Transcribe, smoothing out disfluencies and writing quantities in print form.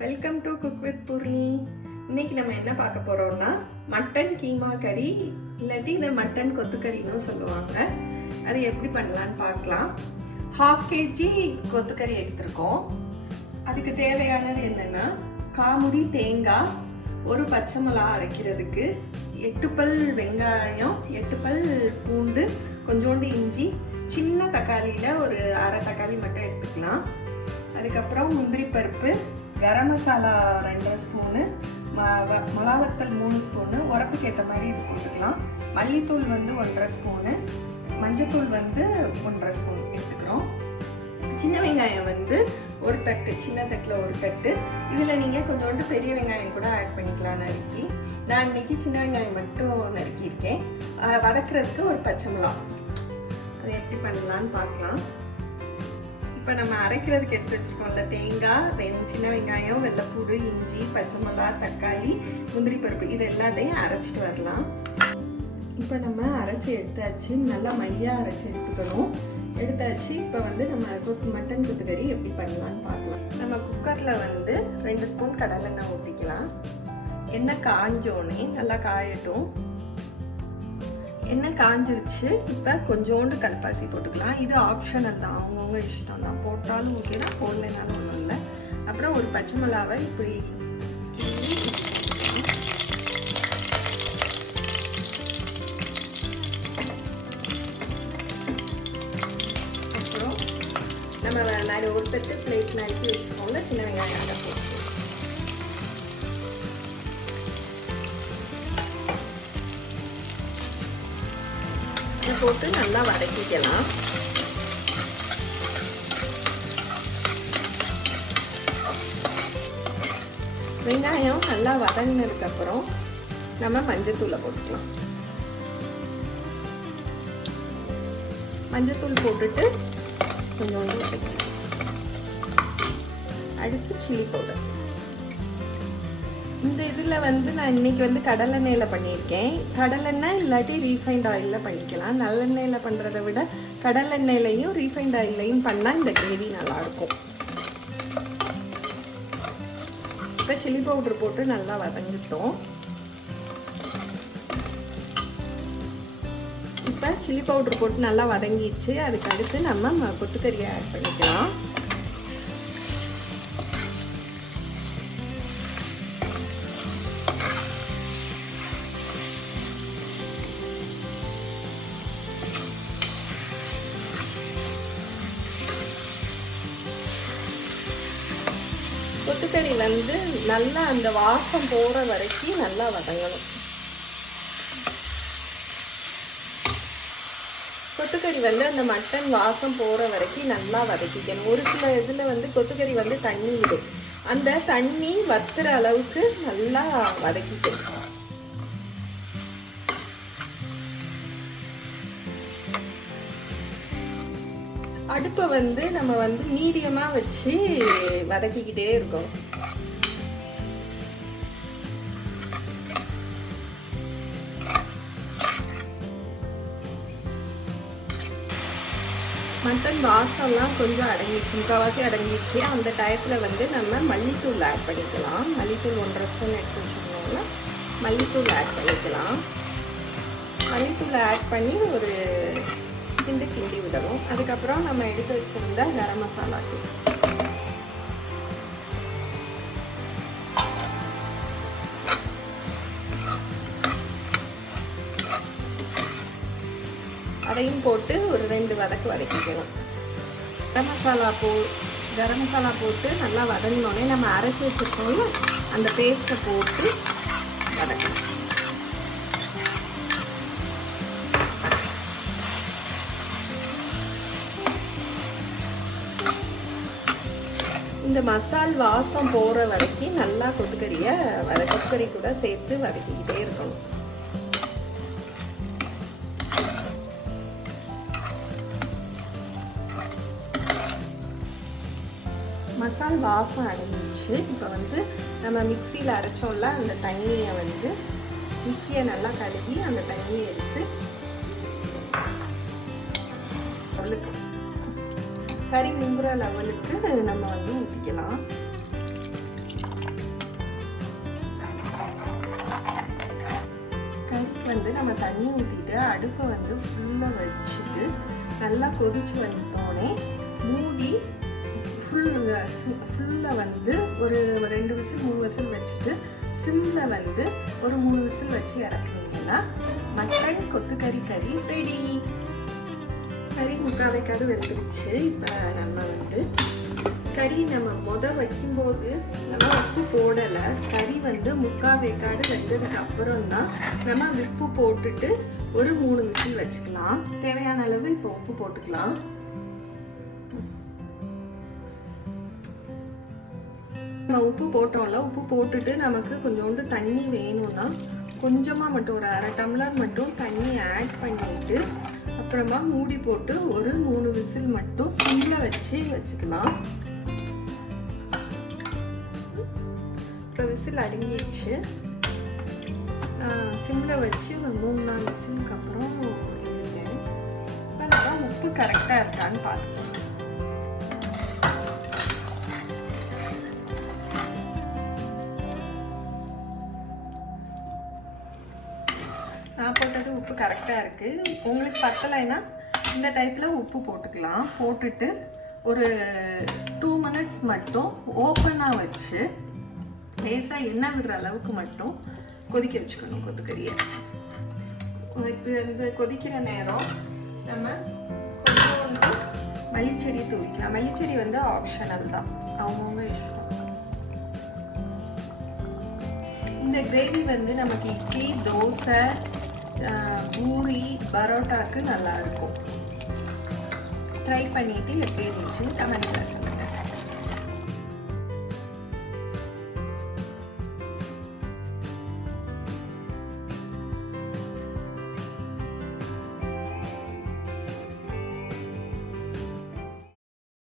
Welcome to cook with Poorni. இன்னைக்கு நம்ம என்ன பார்க்க போறோம்னா மட்டன் கீமா கறி, இல்லாட்டி இதை மட்டன் கொத்துக்கறின்னு சொல்லுவாங்க. அது எப்படி பண்ணலான்னு பார்க்கலாம். 1/2 kg கொத்துக்கறி எடுத்திருக்கோம். அதுக்கு தேவையானது என்னன்னா, காமுடி தேங்காய், ஒரு பச்சை மிளகா அரைக்கிறதுக்கு, 8 பல் வெங்காயம், 8 பல் பூண்டு, கொஞ்சோண்டு இஞ்சி, சின்ன தக்காளியில் ஒரு அரை தக்காளி மட்டும் எடுத்துக்கலாம். அதுக்கப்புறம் முந்திரி பருப்பு, கரம் மசாலா 2 ஸ்பூனு, மிளகாத்தூள் 3 ஸ்பூனு, உரப்புக்கு ஏற்ற மாதிரி இது போட்டுக்கலாம். மல்லித்தூள் 1.5 ஸ்பூனு, மஞ்சத்தூள் 1.5 ஸ்பூன் எடுத்துக்கிறோம். சின்ன வெங்காயம் ஒரு தட்டு, சின்ன தட்டில் ஒரு தட்டு. இதில் நீங்கள் கொஞ்சோண்டு பெரிய வெங்காயம் கூட ஆட் பண்ணிக்கலாம் நறுக்கி. நான் இன்னைக்கு சின்ன வெங்காயம் மட்டும் நறுக்கியிருக்கேன். வதக்கிறதுக்கு ஒரு பச்சை மிளகா. அது எப்படி பண்ணலான்னு பார்க்கலாம். இப்போ நம்ம அரைக்கிறதுக்கு எடுத்து வச்சுருக்கோம்ல, தேங்காய், சின்ன வெங்காயம், வெள்ளைப்பூடு, இஞ்சி, பச்சை மிளகா, தக்காளி, முந்திரி பருப்பு, இது எல்லாத்தையும் அரைச்சிட்டு வரலாம். இப்போ நம்ம அரைச்சி எடுத்தாச்சு. நல்லா மையாக அரைச்சி எடுத்துக்கணும். எடுத்தாச்சு. இப்போ நம்ம மட்டன் கொத்துக்கறி எப்படி பண்ணலான்னு பார்க்கலாம். நம்ம குக்கரில் 2 ஸ்பூன் கடலெண்ணெய் ஊற்றிக்கலாம். எண்ணெய் காஞ்சோடனே நல்லா காயட்டும். எண்ணெய் காஞ்சிருச்சு. இப்போ கொஞ்சோண்டு கல்பாசி போட்டுக்கலாம். இது ஆப்ஷனல் தான், அவங்கவுங்க இஷ்டம் தான். போட்டாலும் ஓகே தான், போடலைனாலும் ஒன்றும் இல்லை. அப்புறம் ஒரு பச்சை மிளகாவை இப்படி அப்புறம் நம்ம ஒரு தட்டு பிளேட் நறுக்கி வச்சுக்கோங்க. சின்ன வெங்காயம் அதை போட்டு போட்டு நல்லா வதக்கிக்கலாம். வெங்காயம் நல்லா வதங்கினதுக்கப்புறம் நம்ம மஞ்சத்தூளை போட்டுக்கலாம். மஞ்சத்தூள் போட்டுட்டு கொஞ்சோண்டு வதக்கலாம். அடுத்து சில்லி பவுடர். இந்த இதில் நான் இன்னைக்கு கடலெண்ணெயில் பண்ணியிருக்கேன். கடலெண்ணெய் இல்லாட்டி ரீஃபைண்ட் ஆயிலில் பண்ணிக்கலாம். நல்லெண்ணெயில் பண்ணுறதை விட கடலெண்ணெயிலையும் ரீஃபைண்ட் ஆயிலையும் பண்ணால் இந்த கிரேவி நல்லாயிருக்கும். இப்போ சில்லி பவுடர் போட்டு நல்லா வதங்கிட்டோம். இப்போ சில்லி பவுடர் போட்டு நல்லா வதங்கிடுச்சு. அதுக்கு அடுத்து நம்ம கொத்துக்கறியை ஆட் பண்ணிக்கலாம். கொத்துக்கறி நல்லா அந்த வாசம் போகிற வரைக்கும் நல்லா வதங்கணும். கொத்துக்கறி அந்த மட்டன் வாசம் போகிற வரைக்கும் நல்லா வதக்கிக்கணும். ஒரு சில இதில் கொத்துக்கறி தண்ணி விடும். அந்த தண்ணி வத்துற அளவுக்கு நல்லா வதக்கிக்கணும். அடுப்பை நம்ம மீடியமாக வச்சு வதக்கிக்கிட்டே இருக்கோம். மட்டன் வாசம்லாம் கொஞ்சம் அடங்கிடுச்சு, முக்கால்வாசி அடங்கிடுச்சு. அந்த டயத்தில் நம்ம மல்லித்தூள் ஆட் பண்ணிக்கலாம். மல்லித்தூள் 1.5 ஸ்பூன் எடுத்து வச்சுக்கோங்க. மல்லித்தூள் ஆட் பண்ணிக்கலாம். மல்லித்தூள் ஆட் பண்ணி ஒரு கிண்டி விடணும். அதுக்கப்புறம் நம்ம எடுத்து வச்சிருந்த கரம் மசாலா தூள், அதையும் போட்டு ஒரு 2 வதக்கு வதக்கிக்கலாம். கரம் மசாலா போட்டு நல்லா வதங்கினோடனே நம்ம அரைச்சி வச்சிருக்கோம்ல, அந்த பேஸ்ட்டை போட்டு வதக்கணும். இந்த மசால் வாசம் போகிற வரைக்கும் நல்லா கொத்துக்கறி கூட சேர்த்து வதக்கிக்கிட்டே இருக்கணும். மசால் வாசம் அடங்கிடுச்சு. இப்போ நம்ம மிக்சியில் அரைச்சோம்ல, அந்த தண்ணியை மிக்சியை நல்லா கழுவி அந்த தண்ணியை எடுத்து அவளுக்கு கறி முங்குற லெவலுக்கு நம்ம ஊற்றிக்கலாம். வந்து நம்ம தண்ணி ஊற்றிட்டு அடுப்பை வந்து ஃபுல்லாக வச்சுட்டு நல்லா கொதிச்சு வந்தோடனே மூடி ஃபுல்லாக வந்து ஒரு 2 விசில் 3 விசில் வச்சுட்டு சிம்மில் வந்து ஒரு 3 விசில் வச்சு இறக்குனீங்கன்னா மட்டன் கொத்துக்கறி கறி ரெடி. கறி முக்கால் வெந்துருச்சு. இப்போ நம்ம வந்து கறி நம்ம வைக்கும்போது நம்ம உப்பு போடலை. கறி வந்து 3/4 வேக்காடு வெந்ததுக்கு அப்புறம் தான் நம்ம உப்பு போட்டுட்டு ஒரு 3 விசில் வச்சுக்கலாம். தேவையான அளவு இப்போ உப்பு போட்டுக்கலாம். நம்ம உப்பு போட்டோம்ல, உப்பு போட்டுட்டு நமக்கு கொஞ்சோண்டு தண்ணி வேணும்னா கொஞ்சமாக மட்டும் ஒரு 1/2 டம்ளர் மட்டும் தண்ணி ஆட் பண்ணிட்டு அப்புறமா மூடி போட்டு ஒரு 3 விசில் மட்டும் சிம்மில் வச்சுக்கலாம். இப்போ விசில் அடங்கிடுச்சு. சிம்மில் வச்சு ஒரு 3-4 விசிலுக்கு அப்புறம் எடுத்தேன். இப்போ நம்ம உப்பு கரெக்டாக இருக்கான்னு பார்த்துக்கலாம். நான் போட்டது உப்பு கரெக்டாக இருக்குது. உங்களுக்கு பத்தலைன்னா இந்த டைப்பில் உப்பு போட்டுக்கலாம். போட்டுட்டு ஒரு 2 மினிட்ஸ் மட்டும் ஓப்பனாக வச்சு லேசாக எண்ணெய் விடுற அளவுக்கு மட்டும் கொதிக்க வச்சுக்கணும் கொத்துக்கறியை. இப்போ இந்த கொதிக்கிற நேரம் நம்ம கொஞ்சோண்டு மல்லிச்செடி தூவிக்கலாம். மல்லிச்செடி வந்து ஆப்ஷனல் தான், அவங்கவுங்க இஷ்டம். இந்த கிரேவி வந்து நமக்கு இட்லி, தோசை, பூரி, பரோட்டாக்கு நல்லா இருக்கும். ட்ரை பண்ணிட்டு எப்படி இருந்துச்சுன்னு கமெண்ட்ல சொல்லுங்க.